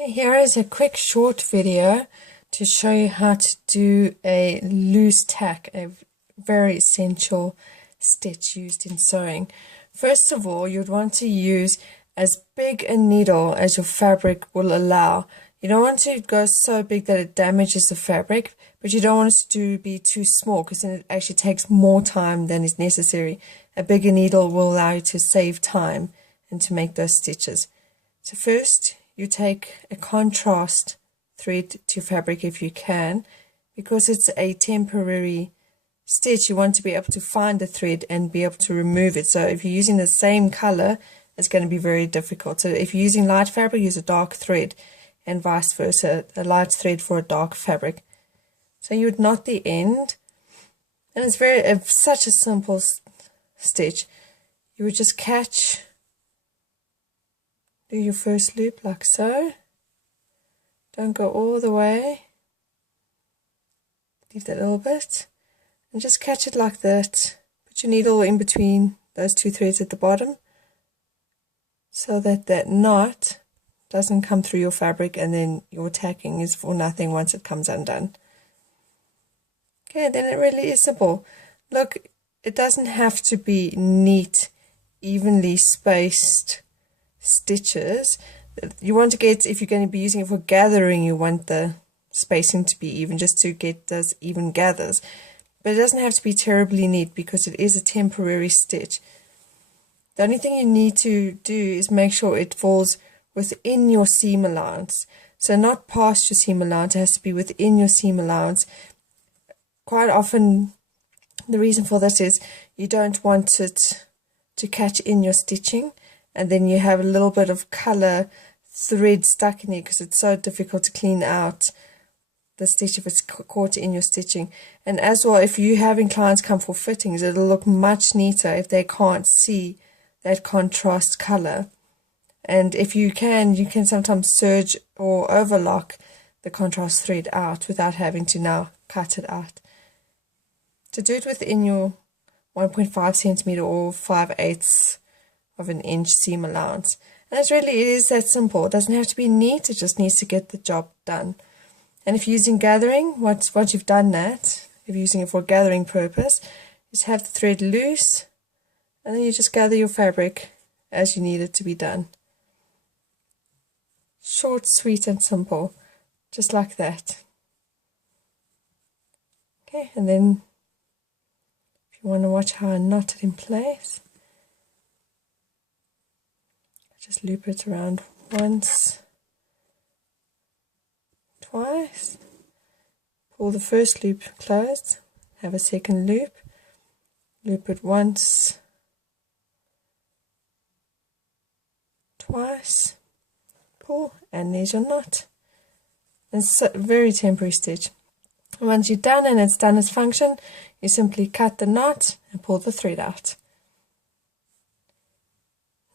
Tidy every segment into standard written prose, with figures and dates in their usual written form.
Okay, here is a quick short video to show you how to do a loose tack, a very essential stitch used in sewing. First of all, you'd want to use as big a needle as your fabric will allow. You don't want to go so big that it damages the fabric, but you don't want it to be too small because then it actually takes more time than is necessary. A bigger needle will allow you to save time and to make those stitches. So first, you take a contrast thread to fabric if you can. Because it's a temporary stitch, you want to be able to find the thread and be able to remove it. So if you're using the same color, it's going to be very difficult. So if you're using light fabric, use a dark thread, and vice versa, a light thread for a dark fabric. So you would knot the end, and it's such a simple stitch. You would just do your first loop like so. Don't go all the way. Leave that little bit. And just catch it like that. Put your needle in between those two threads at the bottom so that that knot doesn't come through your fabric and then your tacking is for nothing once it comes undone. Okay, then it really is simple. Look, it doesn't have to be neat, evenly spaced stitches. You want to get, if you're going to be using it for gathering, you want the spacing to be even, just to get those even gathers. But it doesn't have to be terribly neat because it is a temporary stitch. The only thing you need to do is make sure it falls within your seam allowance. So not past your seam allowance, it has to be within your seam allowance. Quite often the reason for this is you don't want it to catch in your stitching, and then you have a little bit of color thread stuck in there because it's so difficult to clean out the stitch if it's caught in your stitching. And as well, if you're having clients come for fittings, it'll look much neater if they can't see that contrast color. And if you can sometimes serge or overlock the contrast thread out without having to now cut it out. To do it within your 1.5 centimeter or 5/8 of an inch seam allowance. And it is that simple. It doesn't have to be neat, it just needs to get the job done. And if you're using gathering, once you've done that, if you're using it for gathering purpose, just have the thread loose, and then you just gather your fabric as you need it to be done. Short, sweet and simple, just like that. Okay, and then if you want to watch how I knot it in place, just loop it around once, twice, pull the first loop closed, have a second loop, loop it once, twice, pull, and there's your knot. It's a very temporary stitch. And once you're done and it's done its function, you simply cut the knot and pull the thread out.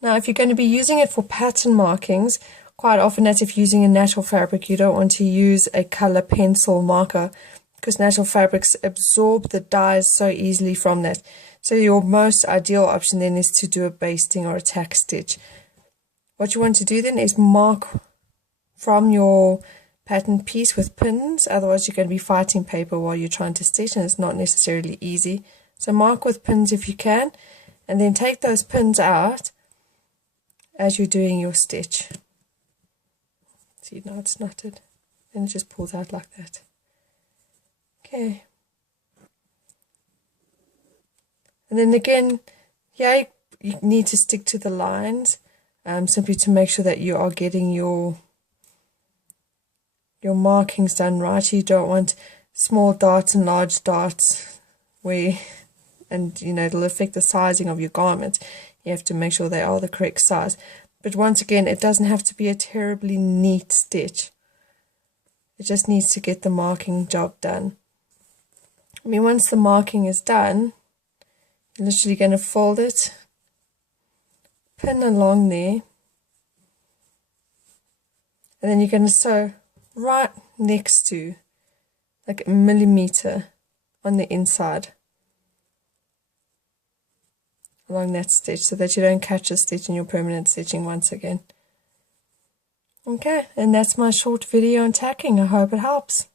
Now, if you're going to be using it for pattern markings, quite often that's if you're using a natural fabric, you don't want to use a color pencil marker because natural fabrics absorb the dyes so easily from that. So your most ideal option then is to do a basting or a tack stitch. What you want to do then is mark from your pattern piece with pins, otherwise you're going to be fighting paper while you're trying to stitch and it's not necessarily easy. So mark with pins if you can, and then take those pins out as you're doing your stitch. See, now it's knotted. Then it just pulls out like that. Okay. And then again, yeah, you need to stick to the lines, simply to make sure that you are getting your markings done right. You don't want small darts and large darts and it'll affect the sizing of your garments. You have to make sure they are the correct size. But once again, it doesn't have to be a terribly neat stitch. It just needs to get the marking job done. I mean, once the marking is done, you're literally going to fold it, pin along there, and then you're going to sew right next to, like a millimeter on the inside along that stitch, so that you don't catch a stitch in your permanent stitching once again. Okay, and that's my short video on tacking. I hope it helps.